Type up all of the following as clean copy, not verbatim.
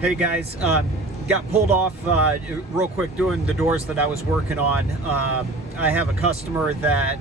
Hey guys, got pulled off real quick doing the doors that I was working on. I have a customer that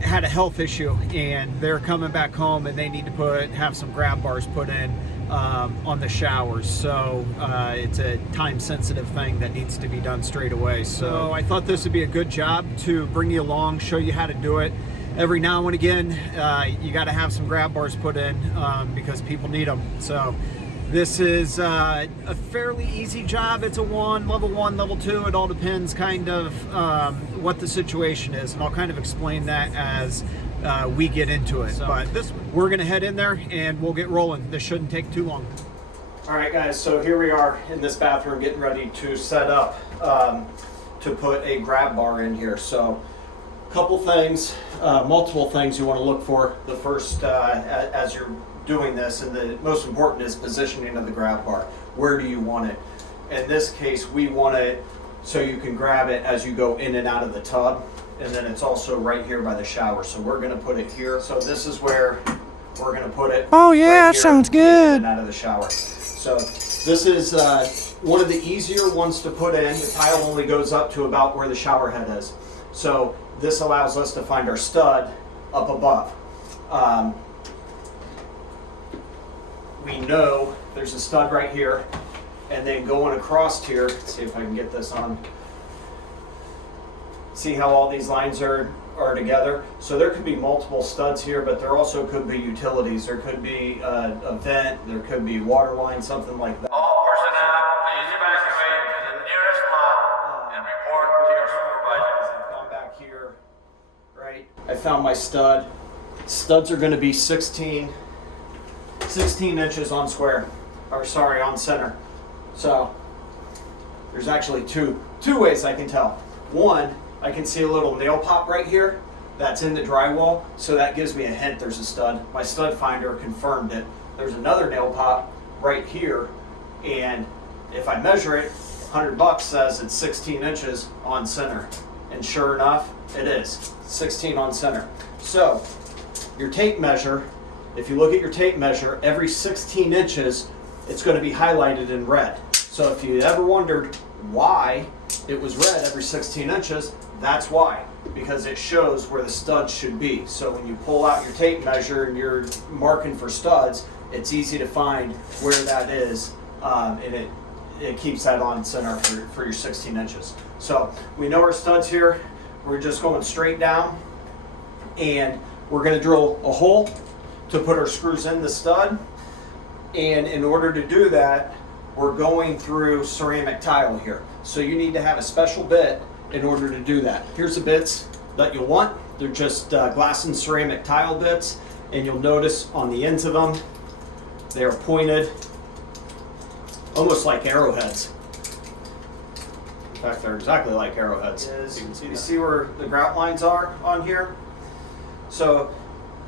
had a health issue and they're coming back home and they need to have some grab bars put in on the showers. So it's a time sensitive thing that needs to be done straight away. So I thought this would be a good job to bring you along, show you how to do it. Every now and again, you got to have some grab bars put in because people need them. So this is a fairly easy job. It's a level one, level two. It all depends kind of what the situation is, and I'll kind of explain that as we get into it. So, but we're gonna head in there and we'll get rolling. This shouldn't take too long. All right, guys. So here we are in this bathroom, getting ready to set up to put a grab bar in here. So, couple things, multiple things you want to look for. The first, as you're doing this, and the most important is positioning of the grab bar. Where do you want it? In this case, we want it so you can grab it as you go in and out of the tub, and then it's also right here by the shower. So we're going to put it here. So this is where we're going to put it. Oh yeah, right that sounds good. In and out of the shower. So this is one of the easier ones to put in. The tile only goes up to about where the shower head is. So this allows us to find our stud up above. We know there's a stud right here, and then going across here, let's see if I can get this on. See how all these lines are together? So there could be multiple studs here, but there also could be utilities. There could be a vent, there could be water line, something like that. All personnel, please evacuate to the nearest lot and report to your supervisor. I've gone back here, right? I found my stud. Studs are going to be 16 inches on square, or sorry, on center. So there's actually two ways I can tell. One, I can see a little nail pop right here that's in the drywall, so that gives me a hint there's a stud. My stud finder confirmed it. There's another nail pop right here, and if I measure it, $100 says it's 16 inches on center, and sure enough, it is 16 on center. So your tape measure, if you look at your tape measure, every 16 inches, it's going to be highlighted in red. So if you ever wondered why it was red every 16 inches, that's why, because it shows where the studs should be. So when you pull out your tape measure and you're marking for studs, it's easy to find where that is, and it keeps that on center for your 16 inches. So we know our studs here. We're just going straight down, and we're going to drill a hole to put our screws in the stud. And in order to do that, we're going through ceramic tile here. So you need to have a special bit in order to do that. Here's the bits that you'll want. They're just glass and ceramic tile bits, and you'll notice on the ends of them, they are pointed almost like arrowheads. In fact, they're exactly like arrowheads. You see where the grout lines are on here? So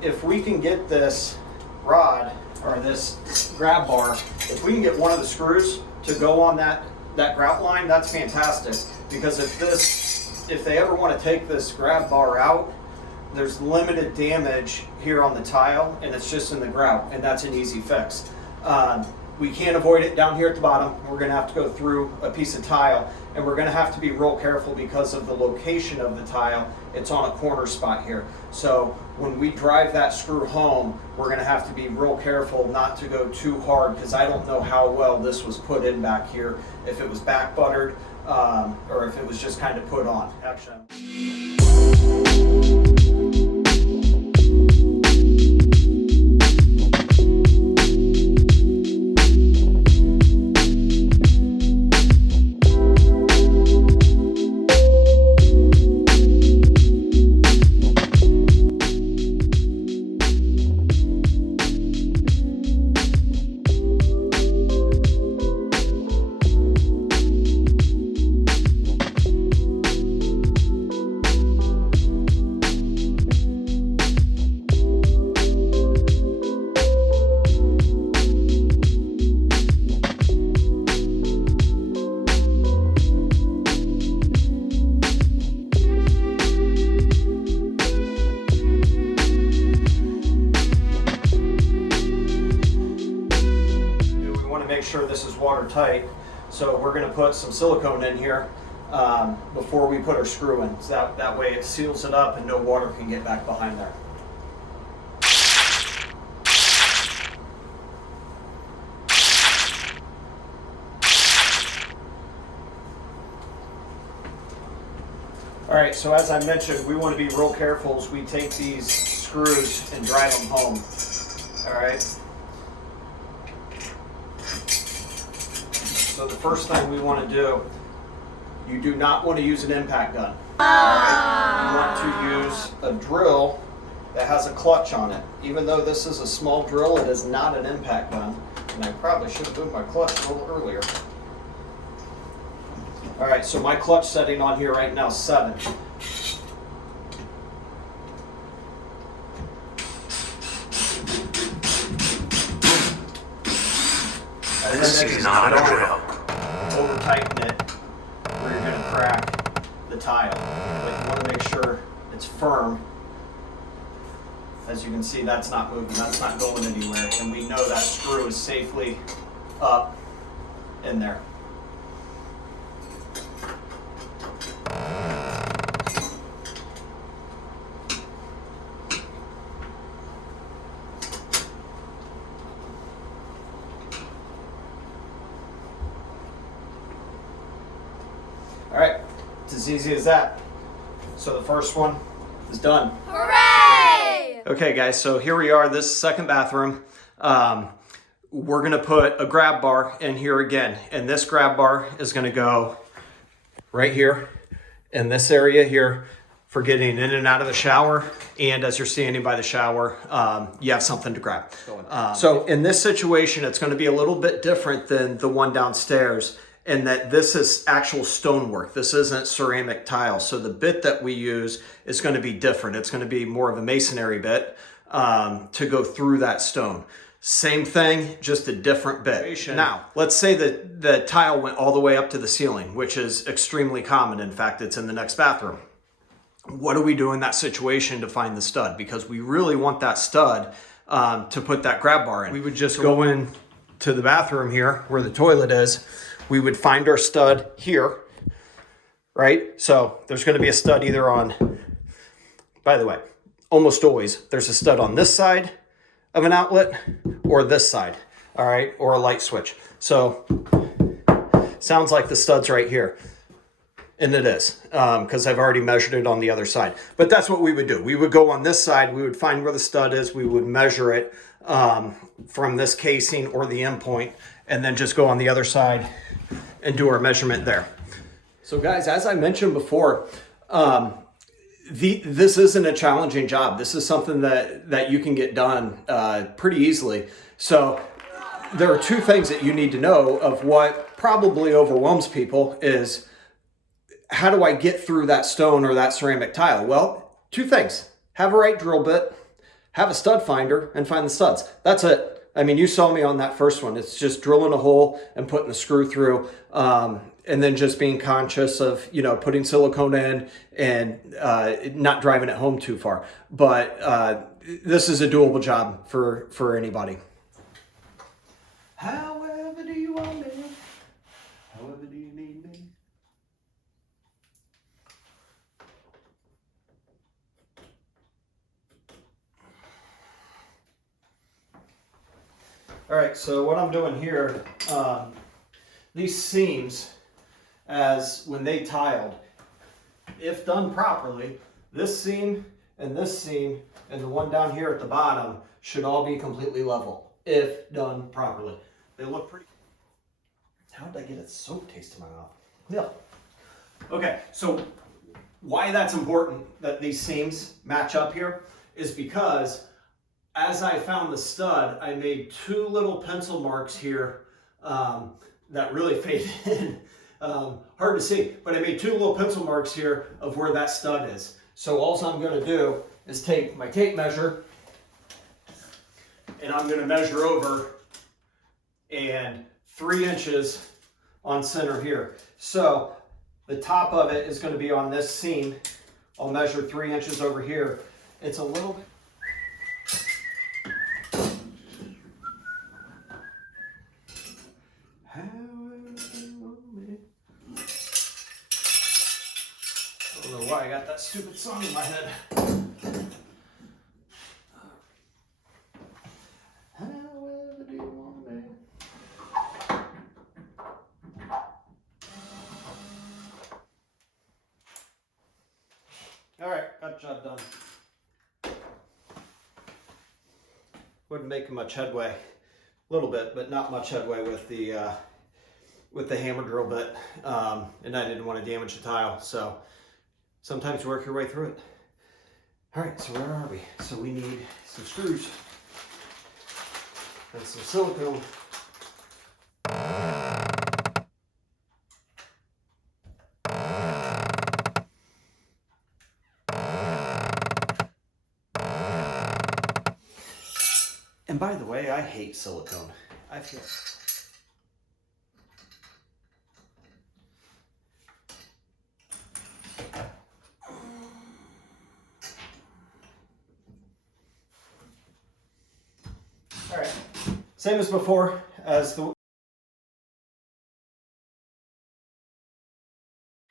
if we can get this rod or this grab bar, if we can get one of the screws to go on that grout line, that's fantastic. Because if they ever want to take this grab bar out, there's limited damage here on the tile, and it's just in the grout, and that's an easy fix. We can't avoid it down here at the bottom. We're going to have to go through a piece of tile, and we're going to have to be real careful because of the location of the tile. It's on a corner spot here. So when we drive that screw home, we're going to have to be real careful not to go too hard, because I don't know how well this was put in back here, if it was back buttered or if it was just kind of put on. Actually, sure this is watertight. So we're gonna put some silicone in here before we put our screw in. So that way it seals it up and no water can get back behind there. All right, so as I mentioned, we want to be real careful as we take these screws and drive them home. All right. So the first thing we want to do, you do not want to use an impact gun. All right? You want to use a drill that has a clutch on it. Even though this is a small drill, it is not an impact gun. And I probably should have moved my clutch a little earlier. All right, so my clutch setting on here right now is 7. This is not a drill. Over tighten it where you're going to crack the tile. But you want to make sure it's firm. As you can see, that's not moving, that's not going anywhere. And we know that screw is safely up in there. All right, it's as easy as that. So the first one is done. Hooray! Okay guys, so here we are, this second bathroom. We're gonna put a grab bar in here again. And this grab bar is gonna go right here in this area here for getting in and out of the shower. And as you're standing by the shower, you have something to grab. So in this situation, it's gonna be a little bit different than the one downstairs in that this is actual stonework. This isn't ceramic tile. So the bit that we use is gonna be different. It's gonna be more of a masonry bit to go through that stone. Same thing, just a different bit. Now, let's say that the tile went all the way up to the ceiling, which is extremely common. In fact, it's in the next bathroom. What do we do in that situation to find the stud? Because we really want that stud to put that grab bar in. We would just go in to the bathroom here where the toilet is. We would find our stud here, right? So there's gonna be a stud either on, by the way, almost always, there's a stud on this side of an outlet or this side, all right? Or a light switch. So sounds like the stud's right here. And it is, because I've already measured it on the other side. But that's what we would do. We would go on this side, we would find where the stud is, we would measure it from this casing or the end point, and then just go on the other side and do our measurement there. So guys, as I mentioned before, this isn't a challenging job. This is something that you can get done pretty easily. So there are 2 things that you need to know of what probably overwhelms people is, how do I get through that stone or that ceramic tile? Well, 2 things. Have a right drill bit, have a stud finder, and find the studs. That's it. I mean, you saw me on that first one. It's just drilling a hole and putting the screw through, and then just being conscious of, you know, putting silicone in and not driving it home too far. But this is a doable job for anybody. However do you want me? However do you need me? All right, so what I'm doing here, these seams, as when they tiled, if done properly, this seam and the one down here at the bottom should all be completely level, if done properly. They look pretty. How did I get a soap taste in my mouth? Yeah. Okay, so why that's important that these seams match up here is because as I found the stud, I made 2 little pencil marks here that really faded in. Hard to see, but I made 2 little pencil marks here of where that stud is. So all I'm gonna do is take my tape measure and I'm gonna measure over and 3 inches on center here. So the top of it is gonna be on this seam. I'll measure 3 inches over here. It's a little bit. got that stupid song in my head. However do you want me? All right, got the job done. Wouldn't make much headway, a little bit, but not much headway with the hammer drill bit, and I didn't want to damage the tile. So sometimes you work your way through it. All right, so where are we? So we need some screws and some silicone. And by the way, I hate silicone. I feel. All right, same as before, as the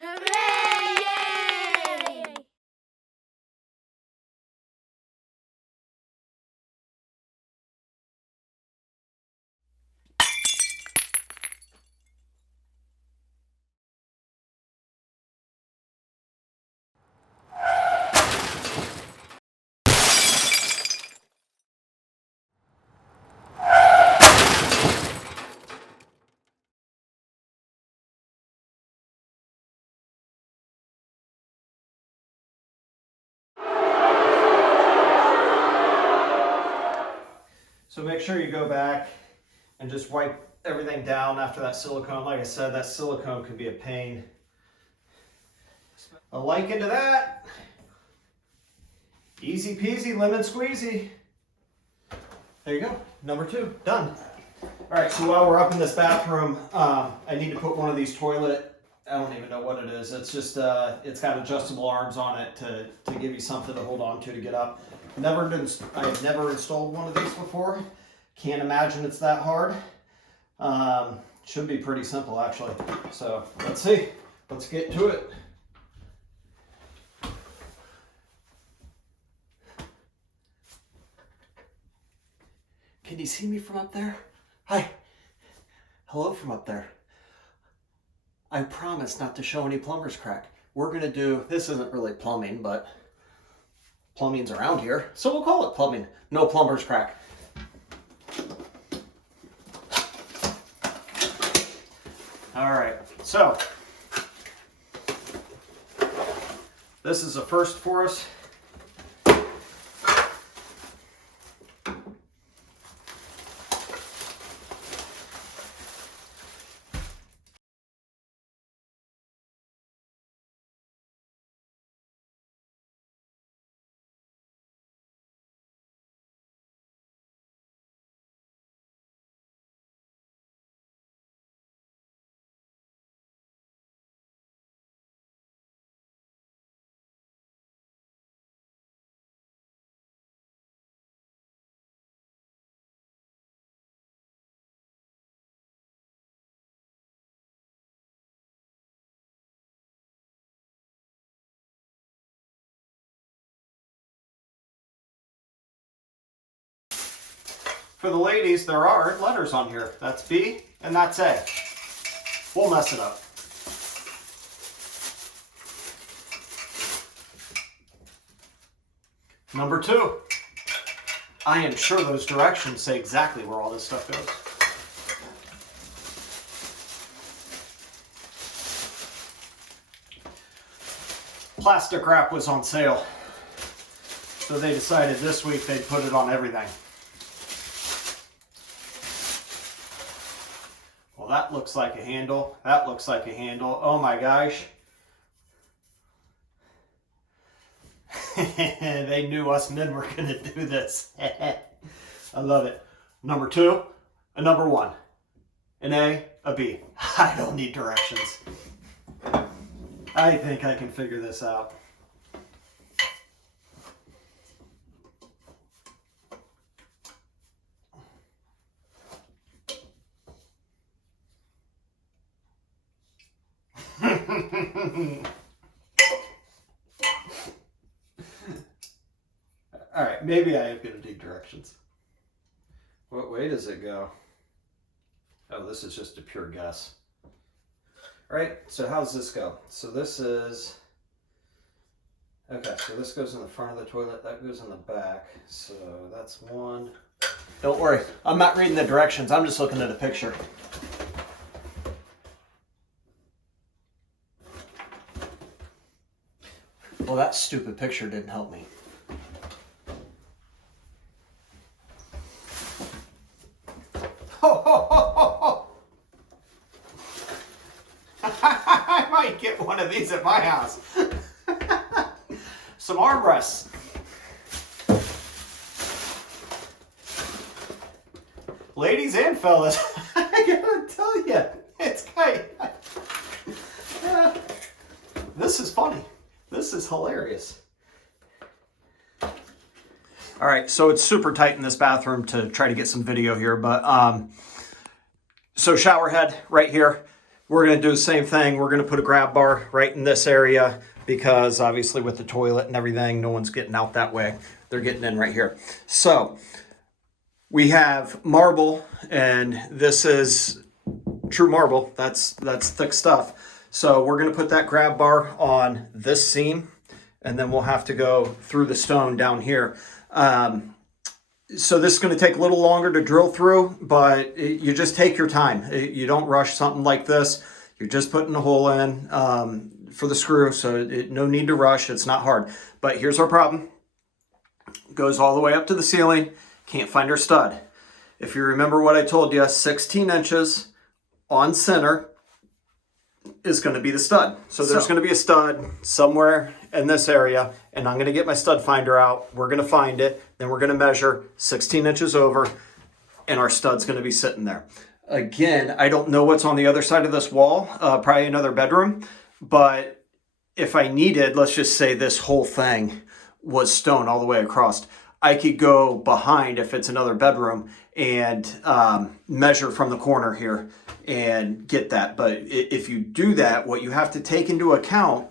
Hooray! Yay! So make sure you go back and just wipe everything down after that silicone. Like I said, that silicone can be a pain. A like into that. Easy peasy, lemon squeezy. There you go, number 2, done. All right, so while we're up in this bathroom, I need to put one of these toilet, I don't even know what it is. It's just, it's got adjustable arms on it to give you something to hold on to get up. I've never installed one of these before. Can't imagine it's that hard. Should be pretty simple actually. So let's see, let's get to it. Can you see me from up there? Hi. Hello from up there. I promise not to show any plumber's crack. We're gonna do, this isn't really plumbing, but plumbing's around here, so we'll call it plumbing. No plumber's crack. All right, so this is a first for us. For the ladies, there are letters on here. That's B and that's A. We'll mess it up. Number 2. I am sure those directions say exactly where all this stuff goes. Plastic wrap was on sale, so they decided this week they'd put it on everything. Well, that looks like a handle. That looks like a handle. Oh my gosh. They knew us men were going to do this. I love it. Number 2, a number 1, an A, a B. I don't need directions. I think I can figure this out. right, maybe I am going to need directions. What way does it go? Oh, this is just a pure guess. All right, so how's this go? So this is, okay, so this goes in the front of the toilet, that goes in the back. So that's one. Don't worry, I'm not reading the directions, I'm just looking at a picture. Well, that stupid picture didn't help me. I might get one of these at my house. Some armrests. Ladies and fellas, I gotta tell you, it's kind of, this is funny. This is hilarious. All right, so it's super tight in this bathroom to try to get some video here, but so shower head right here. We're gonna do the same thing. We're gonna put a grab bar right in this area because obviously with the toilet and everything, no one's getting out that way. They're getting in right here. So we have marble, and this is true marble. That's thick stuff. So we're gonna put that grab bar on this seam, and then we'll have to go through the stone down here. So this is going to take a little longer to drill through, but you just take your time. You don't rush something like this. You're just putting a hole in for the screw, so no need to rush. It's not hard. But here's our problem. Goes all the way up to the ceiling. Can't find our stud. If you remember what I told you, 16 inches on center is going to be the stud. So there's going to be a stud somewhere in this area, and I'm going to get my stud finder out. We're going to find it, then we're going to measure 16 inches over, and our stud's going to be sitting there. Again, I don't know what's on the other side of this wall, probably another bedroom, but if I needed, let's just say this whole thing was stone all the way across, I could go behind if it's another bedroom and measure from the corner here and get that. But if you do that, what you have to take into account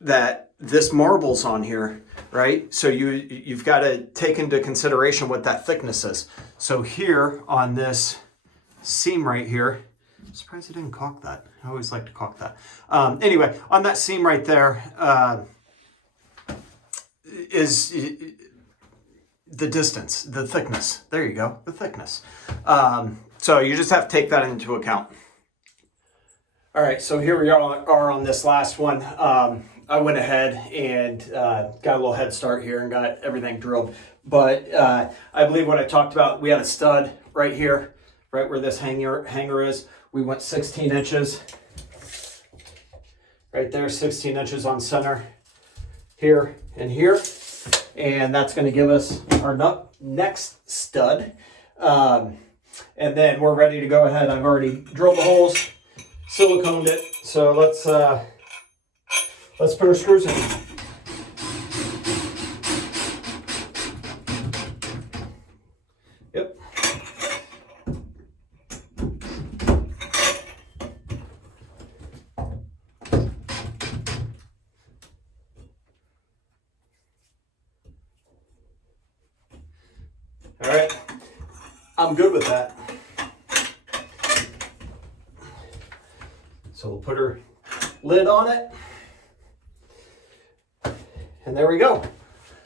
that this marble's on here, right? So you've got to take into consideration what that thickness is. So here on this seam right here, I'm surprised I didn't caulk that. I always like to caulk that. Anyway, on that seam right there is the distance, the thickness. There you go, the thickness. So you just have to take that into account. All right, so here we are on this last one. I went ahead and got a little head start here and got everything drilled. But I believe what I talked about, we had a stud right here, right where this hanger is. We went 16 inches. Right there, 16 inches on center, here and here. And that's going to give us our next stud. And then we're ready to go ahead. I've already drilled the holes, siliconed it. So let's put our screws in. Yep. All right, I'm good with that. So we'll put our lid on it. And there we go.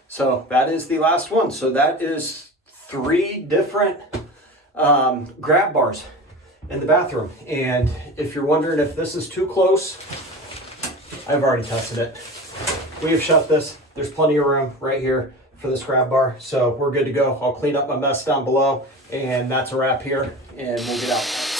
So that is the last one. So that is 3 different grab bars in the bathroom. And if you're wondering if this is too close, I've already tested it. We have shut this. There's plenty of room right here for this grab bar. So we're good to go. I'll clean up my mess down below, and that's a wrap here, and we'll get out.